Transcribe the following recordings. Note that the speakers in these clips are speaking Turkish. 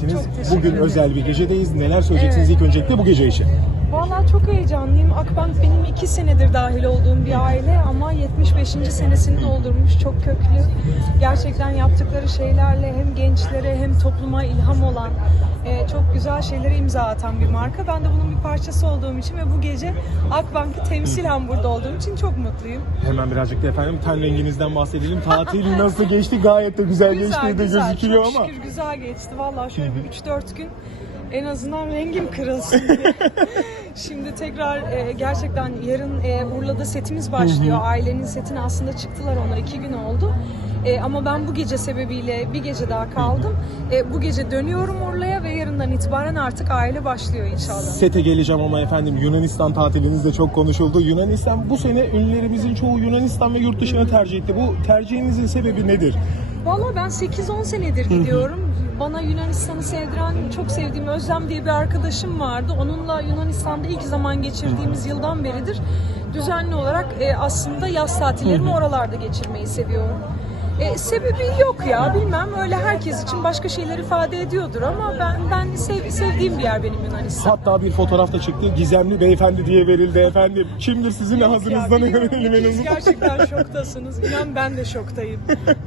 teşekkür Bugün özel bir gecedeyiz. Neler söyleyeceksiniz ilk öncelikle bu gece için? Vallahi çok heyecanlıyım. Akbank benim iki senedir dahil olduğum bir aile ama 75. senesini doldurmuş. Çok köklü. Gerçekten yaptıkları şeylerle hem gençlere hem topluma ilham olan e, çok güzel şeylere imza atan bir marka. Ben de bunun bir parçası olduğum için ve bu gece Akbank'ı temsilen burada olduğum için çok mutluyum. Hemen birazcık da efendim ten renginizden bahsedelim. Tatil nasıl geçti? Gayet de güzel, geçtiği de gözüküyor çok ama. şükür güzel geçti. Vallahi şöyle bir 3-4 gün en azından rengim kırılsın diye. Şimdi tekrar e, gerçekten yarın e, Urla'da setimiz başlıyor. Ailenin setine aslında çıktılar onlar iki gün oldu. E, ama ben bu gece sebebiyle bir gece daha kaldım. E, bu gece dönüyorum Urla'ya ve yarından itibaren artık aile başlıyor inşallah. Sete geleceğim ama efendim Yunanistan tatiliniz de çok konuşuldu. Yunanistan bu sene ünlülerimizin çoğu Yunanistan ve yurt dışını tercih etti. Bu tercihinizin sebebi nedir? Valla ben 8-10 senedir gidiyorum. Bana Yunanistan'ı sevdiren, çok sevdiğim Özlem diye bir arkadaşım vardı. Onunla Yunanistan'da ilk zaman geçirdiğimiz yıldan beridir düzenli olarak e, aslında yaz tatillerimi oralarda geçirmeyi seviyorum. E, sebebi yok ya bilmem öyle herkes için başka şeyler ifade ediyordur ama ben ben sev- sevdiğim bir yer benim Yunanistan. Hatta bir fotoğrafta çıktı. Gizemli beyefendi diye verildi efendim. Kimdir sizin ya, ağzınızdan öğrenelim gerçekten şoktasınız. İnan ben de şoktayım.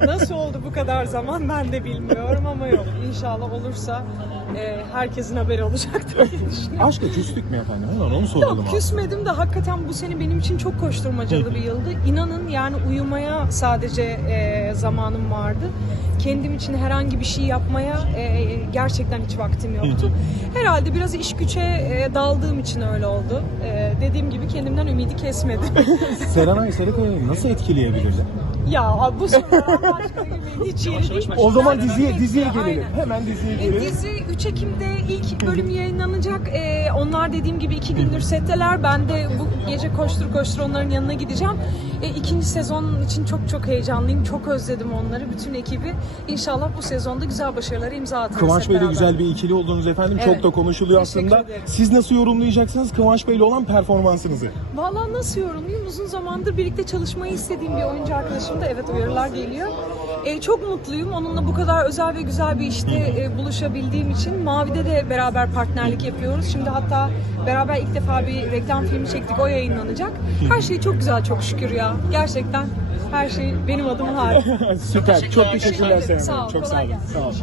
Nasıl oldu bu kadar zaman ben de bilmiyorum ama yok. İnşallah olursa e, herkesin haberi olacaktır diye düşünüyorum. Aşka küstük mü efendim? Hemen onu soralım. Yok abi. küsmedim de hakikaten bu sene benim için çok koşturmacalı bir yıldı. İnanın yani uyumaya sadece e, zamanım vardı. Kendim için herhangi bir şey yapmaya e, gerçekten hiç vaktim yoktu. Herhalde biraz iş güce e, daldığım için öyle oldu. E, dediğim gibi kendimden ümidi kesmedim. Serenay Sarıkaya'yı nasıl etkileyebilirdi? Ya bu sorular Allah aşkına girmeyin. hiç yeri değil. O zaman Yani diziye diziye ya, gelelim. aynen. Hemen diziye E, gelelim. dizi 3 Ekim'de ilk bölüm yayınlanacak. E, onlar dediğim gibi iki gündür setteler. Ben de bu gece koştur koştur onların yanına gideceğim. E, ikinci sezon için çok çok heyecanlıyım. Çok özledim onları, bütün ekibi. İnşallah bu sezonda güzel başarılara imza atarız. Kıvanç hep Bey'le beraber. güzel bir ikili oldunuz efendim. Evet. Çok da konuşuluyor Teşekkür aslında. ederim. Siz nasıl yorumlayacaksınız Kıvanç Bey'le olan performansınızı? Valla nasıl yorumlayayım? Uzun zamandır birlikte çalışmayı istediğim bir oyuncu arkadaşım da evet uyarılar geliyor. E, çok mutluyum. Onunla bu kadar özel ve güzel bir işte e, buluşabildiğim için. Mavi'de de beraber partnerlik yapıyoruz. Şimdi hatta beraber ilk defa bir reklam filmi çektik. O yayınlanacak. Her şey çok güzel çok şükür ya. Gerçekten her şey benim adıma harika. Süper. Çok teşekkürler ol, Çok sağ olun. Sağ olun.